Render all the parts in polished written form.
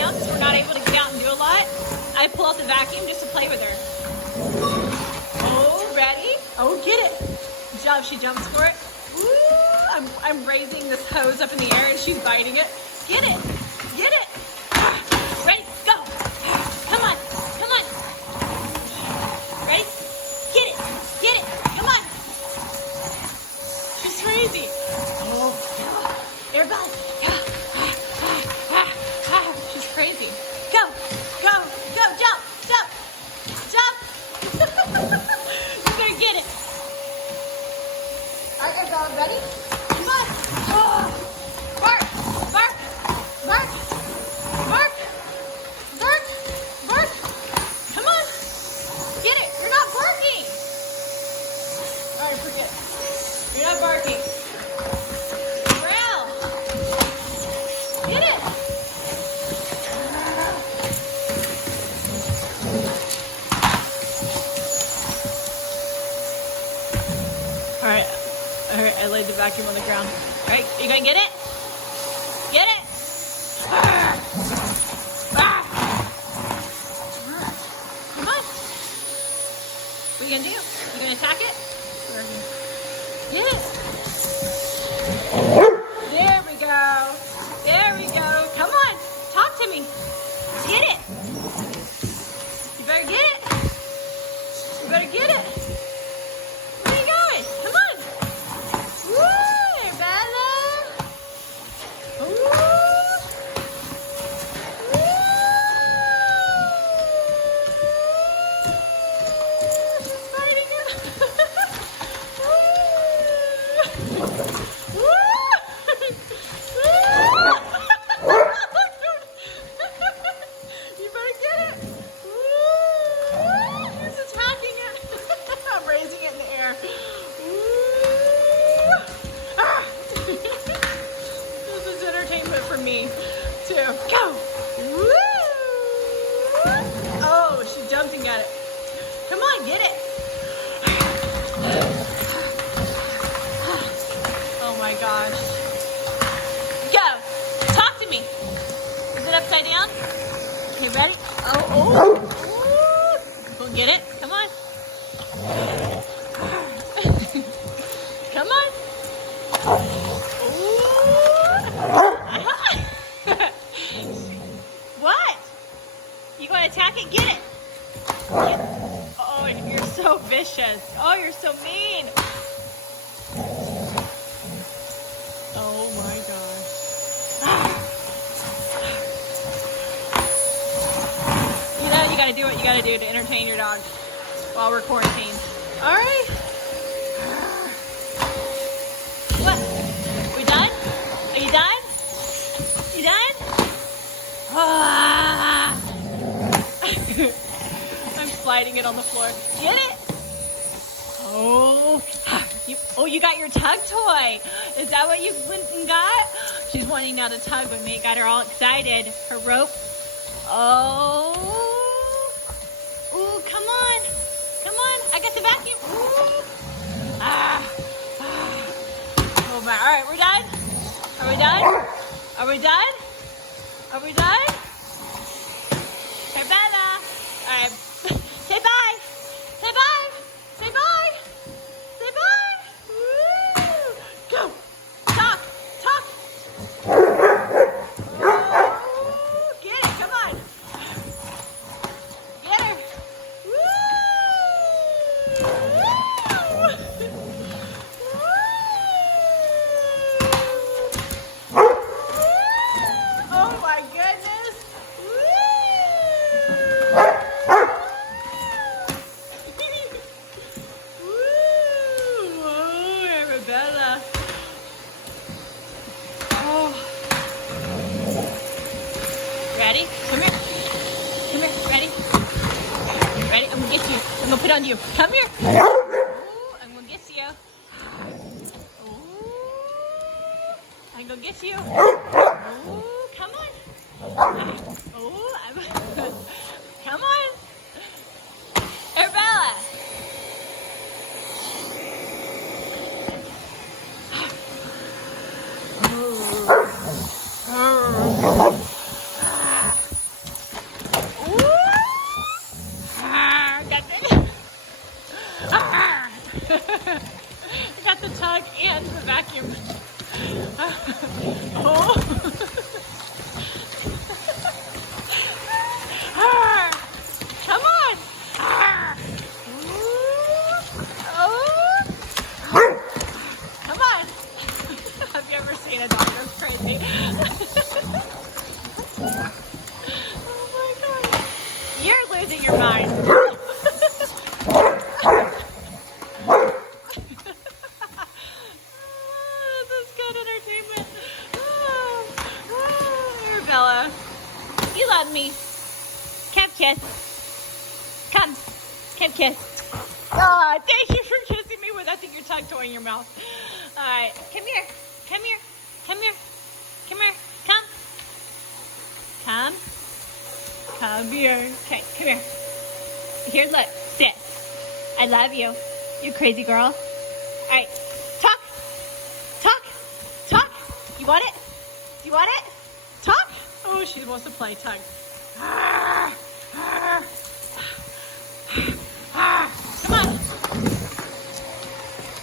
now because we're not able to get out and do a lot. I pull out the vacuum just to play with her. Oh, ready? Oh, get it. Good job. She jumps for it. Woo! I'm raising this hose up in the air and she's biting it. Get it. Get it. Ready? Go. Come on. Come on. Ready? Get it. Get it. Come on. She's crazy. Oh, Arabella. She's crazy. Go. Go. Go. Jump. Jump. Jump. You're going to get it. All right, Arabella, ready? Come on. Oh. Bark. Bark. Bark. Bark. Bark. Bark. Come on. Get it. You're not barking. All right, forget it. You're not barking. Corral. Get it. All right. All right, I laid the vacuum on the ground. All right, you gonna get it? Get it? Come on. What are you gonna do? You gonna attack it? Get it. There we go. There we go. Come on. Talk to me. Get it. You better get it. You better get it. Where are you going? Come on. Woo, Arabella. Woo. She's fighting it. You better get it. She's attacking it. I'm raising it in the air. This is entertainment for me too. Go. Oh, she jumped and got it. Come on, get it. Oh my gosh. Go. Talk to me. Is it upside down? Okay, ready? Oh. Go get it. Come on. Come on. What? You going to attack it? Get it. Oh, you're so vicious. Oh, you're so mean. Oh my gosh. You know, you gotta do what you gotta do to entertain your dog while we're quarantined. All right. What? We done? Are you done? You done? Ah. I'm sliding it on the floor. Get it? Oh. You got your tug toy. Is that what you went and got? She's wanting now to tug with me. Got her all excited. Her rope. Oh. Ooh, come on. Come on. I got the vacuum. Ooh. Ah. Oh my. All right, we're done? Are we done? Are we done? Are we done? Arabella. All right. Say bye. Say bye. Say bye. Say bye. Woo. Go. Talk. Talk. Oh, get it. Come on. Get her. Woo. Oh my goodness. Oh, Arabella. Oh. Ready? Come here. Come here. Ready? Ready? I'm gonna get you. I'm gonna put on you. Come here. Ooh, I'm gonna get you. Ooh. I'm gonna get you. Ooh, come on. Ooh, come on. Arabella. Arabella. You love me. Come kiss. Come kiss. Oh, thank you for kissing me with nothing your tongue toy in your mouth. All right, come here. Come here. Come here. Come here. Come. Come. Come here. Okay, come here. Here, look. Sit. I love you. You crazy girl. All right, talk. Talk. Talk. You want it? You want it? Talk. Oh, she wants to play tug. Come on.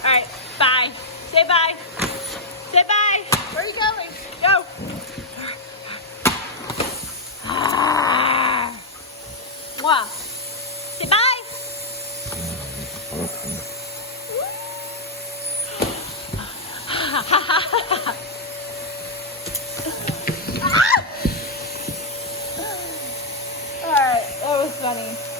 All right, bye. Say bye. Say bye. Where are you going? Go. Mwah. Say bye. All right, that was funny.